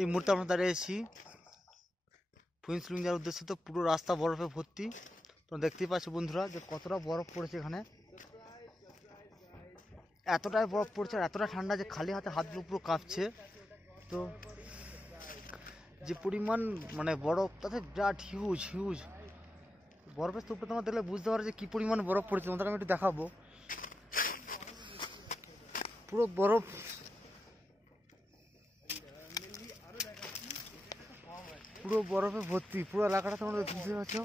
এই মুহূর্তে আমরা দাঁড়িয়েছি ফুইনসলুং যাওয়ার উদ্দেশ্যে। তো পুরো রাস্তা বরফে ভর্তি। তো দেখতেই পাচ্ছ বন্ধুরা যে কতটা বরফ পড়েছে এখানে। এতটাই বরফ পড়ছে আর এতটা ঠান্ডা যে খালি হাতে হাতগুলো পুরো কাঁপছে। তো যে পরিমাণ মানে বরফ তাতে বিরাট হিউজ হিউজ বরফের স্তূপটা তোমার দেখলে বুঝতে পারো যে কী পরিমাণ বরফ পড়েছে। তোমাদের আমি একটু দেখাবো। পুরো বরফ পুরো বরফে ভর্তি। পুরো এলাকাটা তোমরা বুঝতে পারছো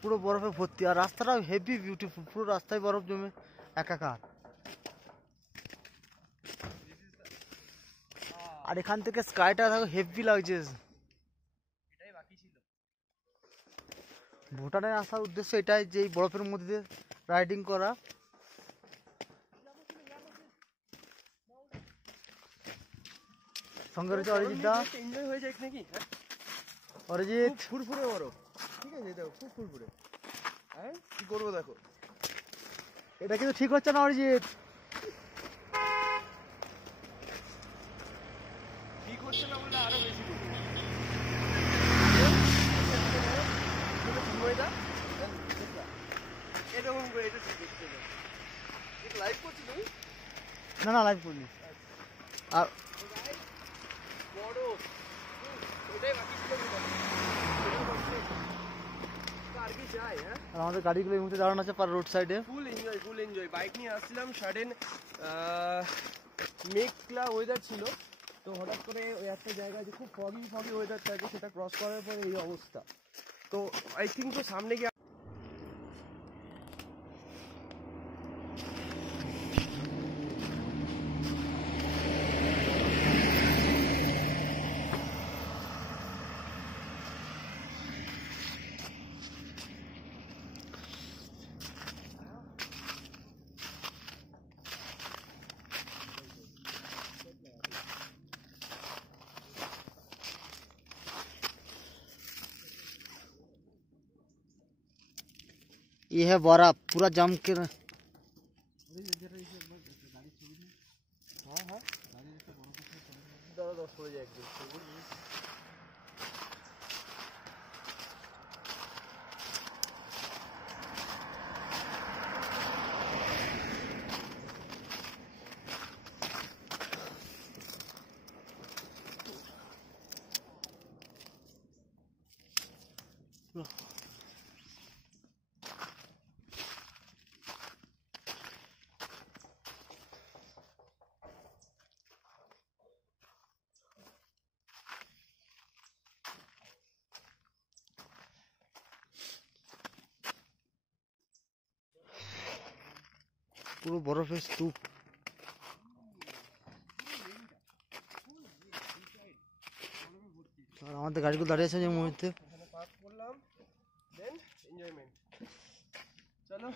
পুরো বরফে ভর্তি। আর রাস্তাটাও হেভি বিউটিফুল। পুরো রাস্তায় বরফ জমে একাকার। আর এখান থেকে স্কাইটা দেখো হেভি লাগছে। ভুটানে আসার উদ্দেশ্য এটাই যে এই বরফের মধ্যে রাইডিং করা। সঙ্গে রয়েছে অরিজিৎ দা। এনজয় হয়ে যাক নাকি? অরিজিৎ ফুরফুরে বরফ, ঠিক আছে? দেখো খুব ফুরফুরে। হ্যাঁ কি করবো দেখো, এটা কিন্তু ঠিক হচ্ছে না অরিজিৎ। ঠিক হচ্ছে না বলে আরো বেশি করবো। এরকম করে এটা ঠিক হচ্ছে না। এটা লাইভ করছো তুমি? না না লাইভ করিনি। আর বরফ ওটাই বাকি ছিল। আর কি চাই? হ্যাঁ আর আমাদের গাড়িগুলো এই মুহূর্তে দাঁড়ানো আছে পার রোড সাইডে। Full enjoy. বাইক নিয়ে আসছিলাম, সাডেন মেঘলা ওয়েদার ছিল। তো হঠাৎ করে ওই একটা জায়গায় যে খুব ফগি ওয়েদার থাকে সেটা ক্রস করার পরে এই অবস্থা। তো আই থিঙ্ক তো সামনে গিয়ে ये है बर्फ पूरा जम के। हाँ दादा 10 পড়ে যায় একদম। পুরো বরফের স্তূপ। আর আমাদের গাড়িগুলো দাঁড়িয়ে আছে যে মুহূর্তে। পাস করলাম, দেন এনজয়মেন্ট। চলো।